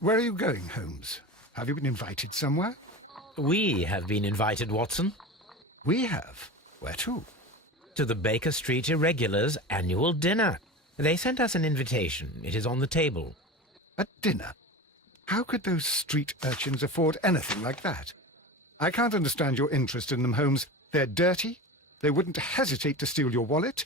Where are you going, Holmes? Have you been invited somewhere? We have been invited, Watson. We have. Where to? To the Baker Street Irregulars' annual dinner. They sent us an invitation. It is on the table. A dinner? How could those street urchins afford anything like that? I can't understand your interest in them, Holmes. They're dirty. They wouldn't hesitate to steal your wallet.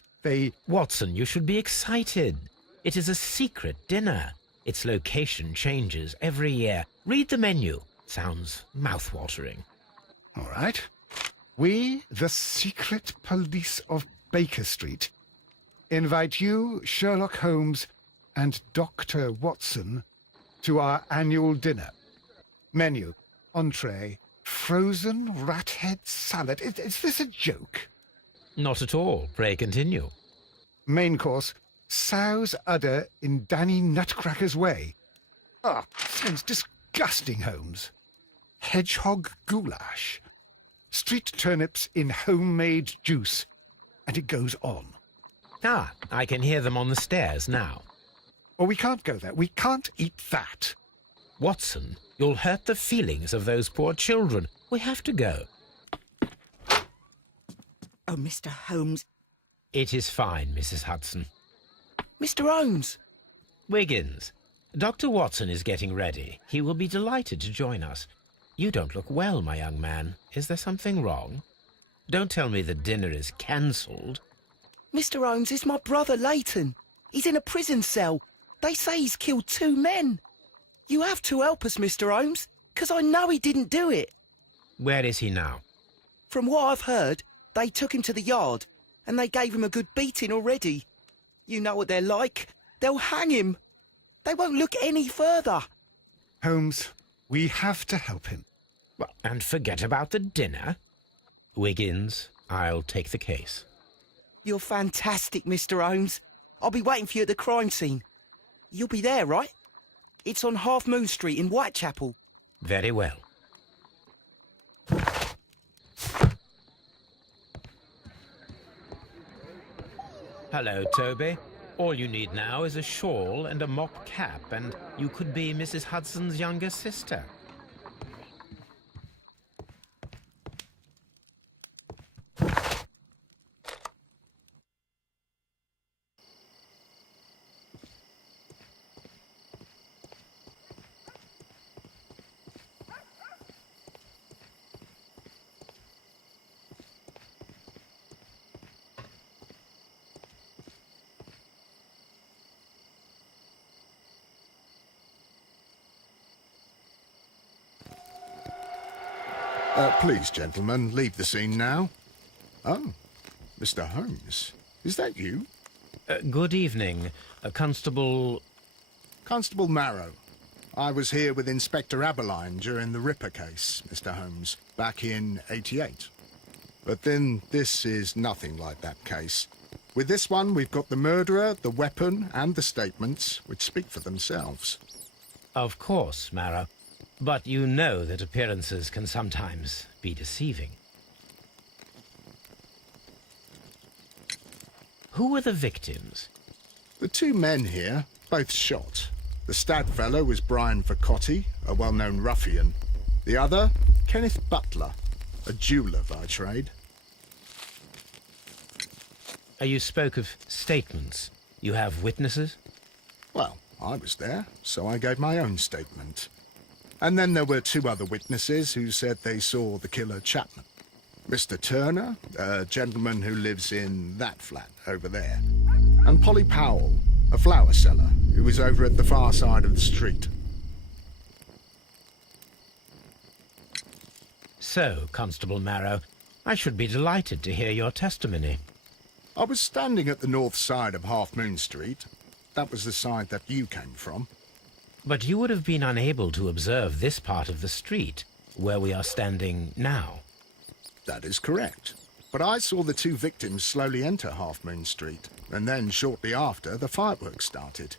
Watson, you should be excited. It is a secret dinner. Its location changes every year. Read the menu. Sounds mouth-watering. All right. We, the secret police of Baker Street, invite you, Sherlock Holmes, and Dr. Watson to our annual dinner. Menu, entree, frozen rat head salad. Is this a joke? Not at all. Pray continue. Main course, sow's udder in Danny Nutcracker's way. Sounds disgusting, Holmes. Hedgehog goulash. Street turnips in homemade juice. And it goes on. I can hear them on the stairs now. Oh, we can't go there. We can't eat that. Watson, you'll hurt the feelings of those poor children. We have to go. Oh, Mr. Holmes. It is fine, Mrs. Hudson. Mr. Holmes! Wiggins, Dr. Watson is getting ready. He will be delighted to join us. You don't look well, my young man. Is there something wrong? Don't tell me the dinner is cancelled. Mr. Holmes, it's my brother Leighton. He's in a prison cell. They say he's killed 2 men. You have to help us, Mr. Holmes, 'cause I know he didn't do it. Where is he now? From what I've heard, they took him to the yard, and they gave him a good beating already. You know what they're like. They'll hang him. They won't look any further. Holmes, we have to help him. Well, and forget about the dinner. Wiggins, I'll take the case. You're fantastic, Mr. Holmes. I'll be waiting for you at the crime scene. You'll be there, right? It's on Half Moon Street in Whitechapel. Very well. Hello, Toby. All you need now is a shawl and a mock cap, and you could be Mrs. Hudson's younger sister. Please, gentlemen, leave the scene now. Oh, Mr. Holmes, is that you? Good evening, Constable... Constable Marrow. I was here with Inspector Aberline during the Ripper case, Mr. Holmes, back in '88. But then this is nothing like that case. With this one, we've got the murderer, the weapon, and the statements, which speak for themselves. Of course, Marrow. But you know that appearances can sometimes be deceiving. Who were the victims? The 2 men here, both shot. The stab fellow was Brian Vercotti, a well-known ruffian. The other, Kenneth Butler, a jeweller by trade. You spoke of statements. You have witnesses? Well, I was there, so I gave my own statement. And then there were 2 other witnesses who said they saw the killer Chapman. Mr. Turner, a gentleman who lives in that flat over there. And Polly Powell, a flower seller, who was over at the far side of the street. So, Constable Marrow, I should be delighted to hear your testimony. I was standing at the north side of Half Moon Street. That was the side that you came from. But you would have been unable to observe this part of the street, where we are standing now. That is correct. But I saw the 2 victims slowly enter Half Moon Street, and then shortly after, the fireworks started.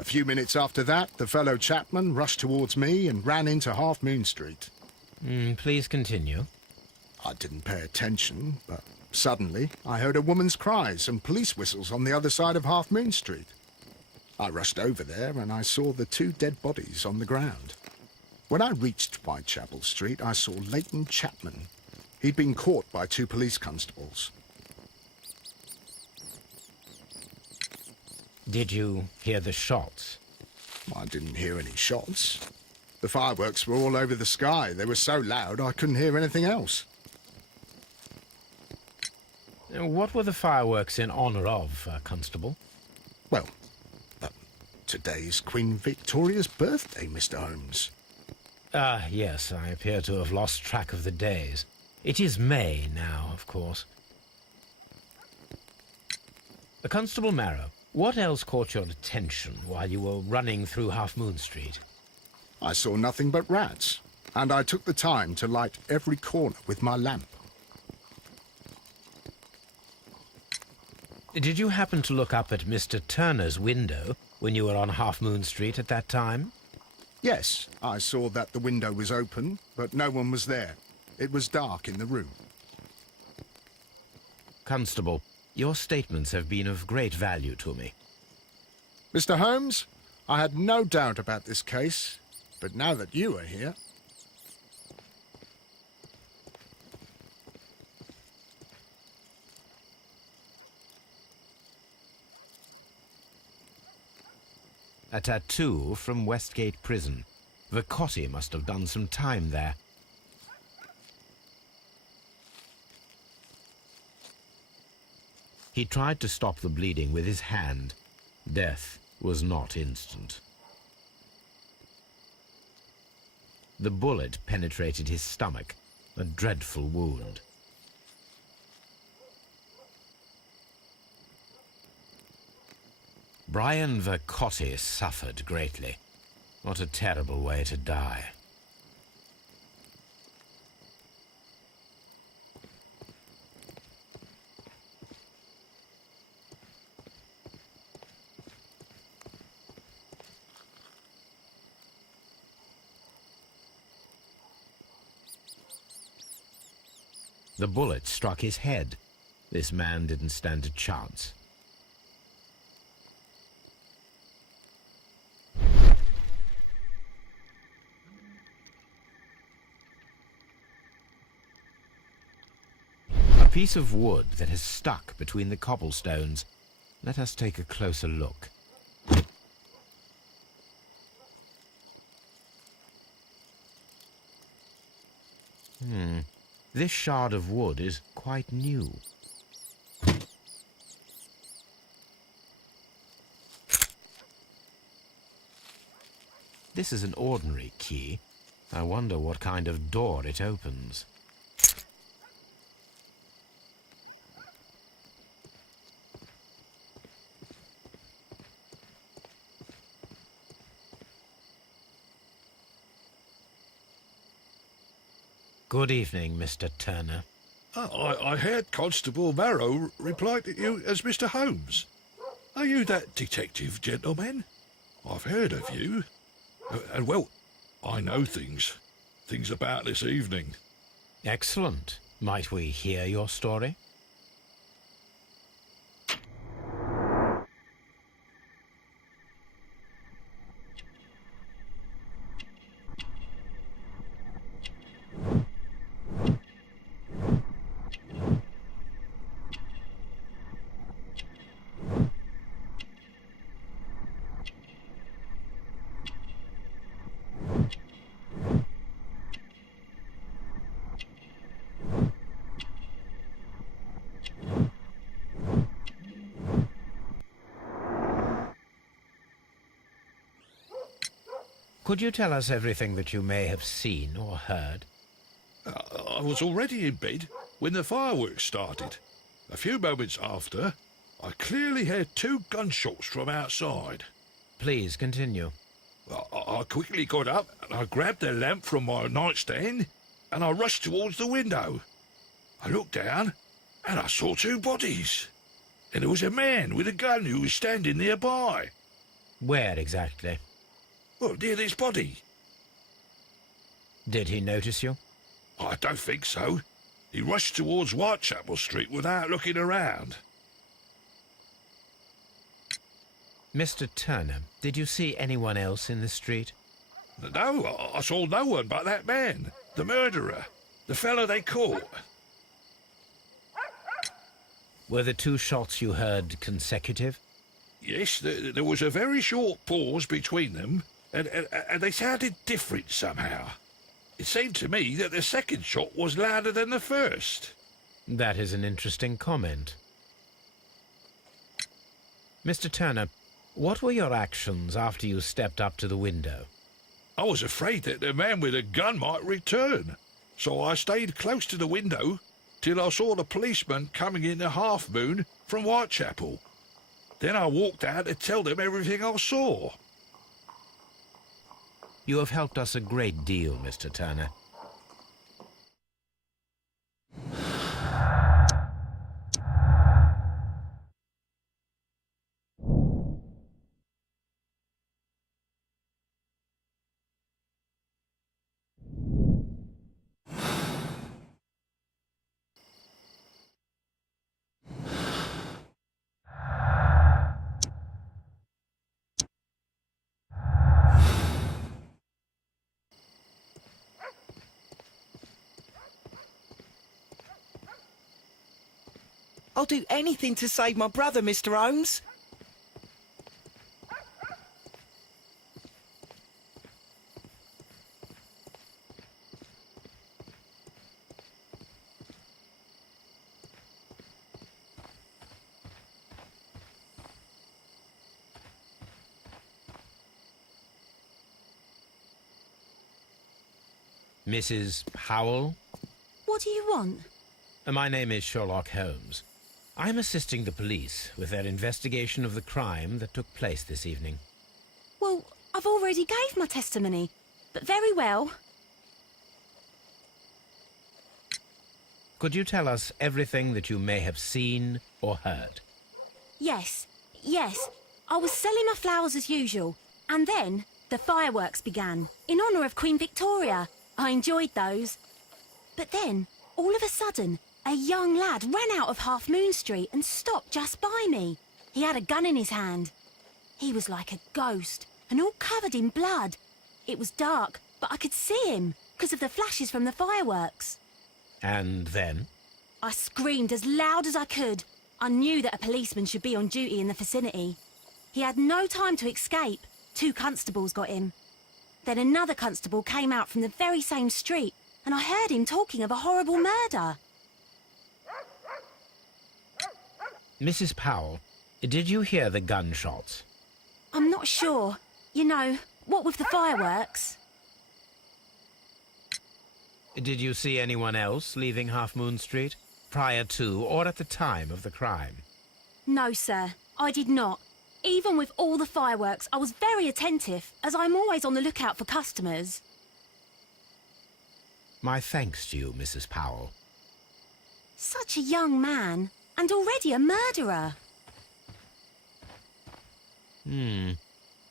A few minutes after that, the fellow Chapman rushed towards me and ran into Half Moon Street. Please continue. I didn't pay attention, but suddenly I heard a woman's cries and police whistles on the other side of Half Moon Street. I rushed over there and I saw the 2 dead bodies on the ground. When I reached Whitechapel Street, I saw Leighton Chapman. He'd been caught by 2 police constables. Did you hear the shots? I didn't hear any shots. The fireworks were all over the sky. They were so loud I couldn't hear anything else. What were the fireworks in honour of, Constable? Well, today's Queen Victoria's birthday, Mr. Holmes. Yes, I appear to have lost track of the days. It is May now, of course. Constable Marrow, what else caught your attention while you were running through Half Moon Street? I saw nothing but rats, and I took the time to light every corner with my lamp. Did you happen to look up at Mr. Turner's window when you were on Half Moon Street at that time? Yes, I saw that the window was open, but no one was there. It was dark in the room. Constable, your statements have been of great value to me. Mr. Holmes, I had no doubt about this case, but now that you are here... A tattoo from Westgate Prison. Vicotti must have done some time there. He tried to stop the bleeding with his hand. Death was not instant. The bullet penetrated his stomach, a dreadful wound. Brian Vicotti suffered greatly. What a terrible way to die. The bullet struck his head. This man didn't stand a chance. A piece of wood that has stuck between the cobblestones. Let us take a closer look. This shard of wood is quite new. This is an ordinary key. I wonder what kind of door it opens. Good evening, Mr. Turner. I heard Constable Marrow reply to you as Mr. Holmes. Are you that detective gentleman? I've heard of you. And, well, I know things about this evening. Excellent. Might we hear your story? Could you tell us everything that you may have seen or heard? I was already in bed when the fireworks started. A few moments after, I clearly heard 2 gunshots from outside. Please continue. I quickly got up and I grabbed the lamp from my nightstand and I rushed towards the window. I looked down and I saw 2 bodies. And there was a man with a gun who was standing nearby. Where exactly? Well, near this body. Did he notice you? I don't think so. He rushed towards Whitechapel Street without looking around. Mr. Turner, did you see anyone else in the street? No, I saw no one but that man, the murderer, the fellow they caught. Were the two shots you heard consecutive? Yes, there was a very short pause between them, and they sounded different somehow. It seemed to me that the second shot was louder than the first. That is an interesting comment. Mr. Turner, what were your actions after you stepped up to the window? I was afraid that the man with a gun might return, so I stayed close to the window till I saw the policeman coming in the Half Moon from Whitechapel. Then I walked out to tell them everything I saw. You have helped us a great deal, Mr. Turner. I'll do anything to save my brother, Mr. Holmes. Mrs. Powell? What do you want? My name is Sherlock Holmes. I'm assisting the police with their investigation of the crime that took place this evening. Well, I've already gave my testimony, but very well. Could you tell us everything that you may have seen or heard? Yes. I was selling my flowers as usual, and then the fireworks began, in honour of Queen Victoria. I enjoyed those. But then, all of a sudden, a young lad ran out of Half Moon Street and stopped just by me. He had a gun in his hand. He was like a ghost, and all covered in blood. It was dark, but I could see him, because of the flashes from the fireworks. And then? I screamed as loud as I could. I knew that a policeman should be on duty in the vicinity. He had no time to escape. 2 constables got him. Then another constable came out from the very same street, and I heard him talking of a horrible murder. Mrs. Powell, did you hear the gunshots? I'm not sure. You know, what with the fireworks? Did you see anyone else leaving Half Moon Street, prior to or at the time of the crime? No, sir, I did not. Even with all the fireworks, I was very attentive, as I'm always on the lookout for customers. My thanks to you, Mrs. Powell. Such a young man, and already a murderer.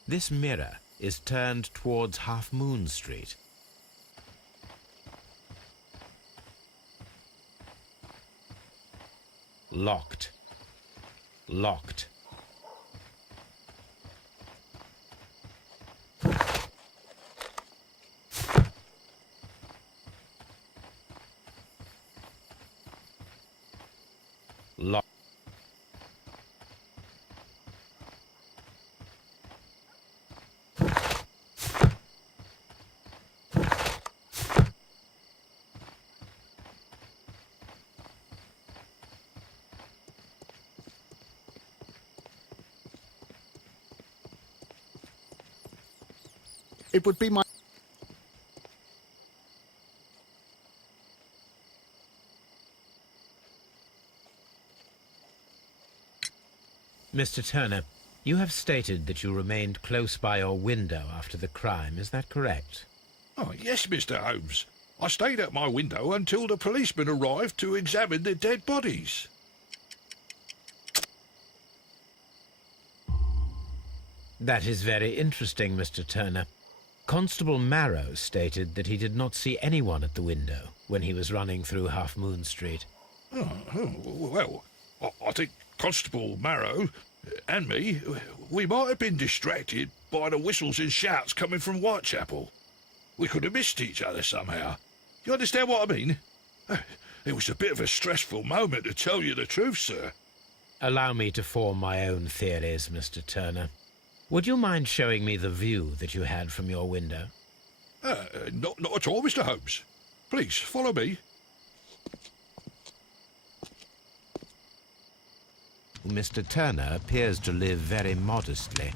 This mirror is turned towards Half Moon Street. Locked. Locked. Locked. It would be my... Mr. Turner, you have stated that you remained close by your window after the crime. Is that correct? Oh, yes, Mr. Holmes. I stayed at my window until the policeman arrived to examine the dead bodies. That is very interesting, Mr. Turner. Constable Marrow stated that he did not see anyone at the window when he was running through Half Moon Street. Well, I think Constable Marrow And me, we might have been distracted by the whistles and shouts coming from Whitechapel. We could have missed each other somehow. You understand what I mean? It was a bit of a stressful moment, to tell you the truth, sir. Allow me to form my own theories, Mr. Turner. Would you mind showing me the view that you had from your window? Not at all, Mr. Holmes. Please, follow me. Mr. Turner appears to live very modestly.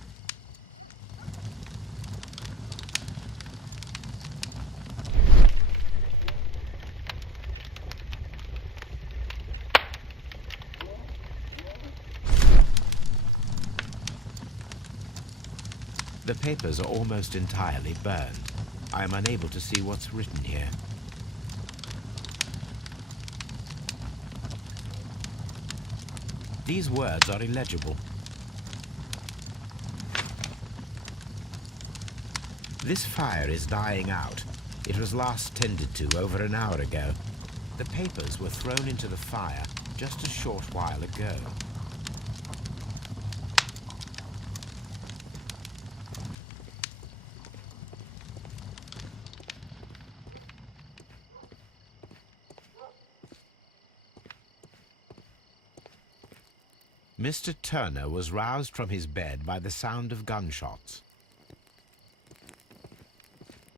The papers are almost entirely burned. I am unable to see what's written here. These words are illegible. This fire is dying out. It was last tended to over an hour ago. The papers were thrown into the fire just a short while ago. Mr. Turner was roused from his bed by the sound of gunshots.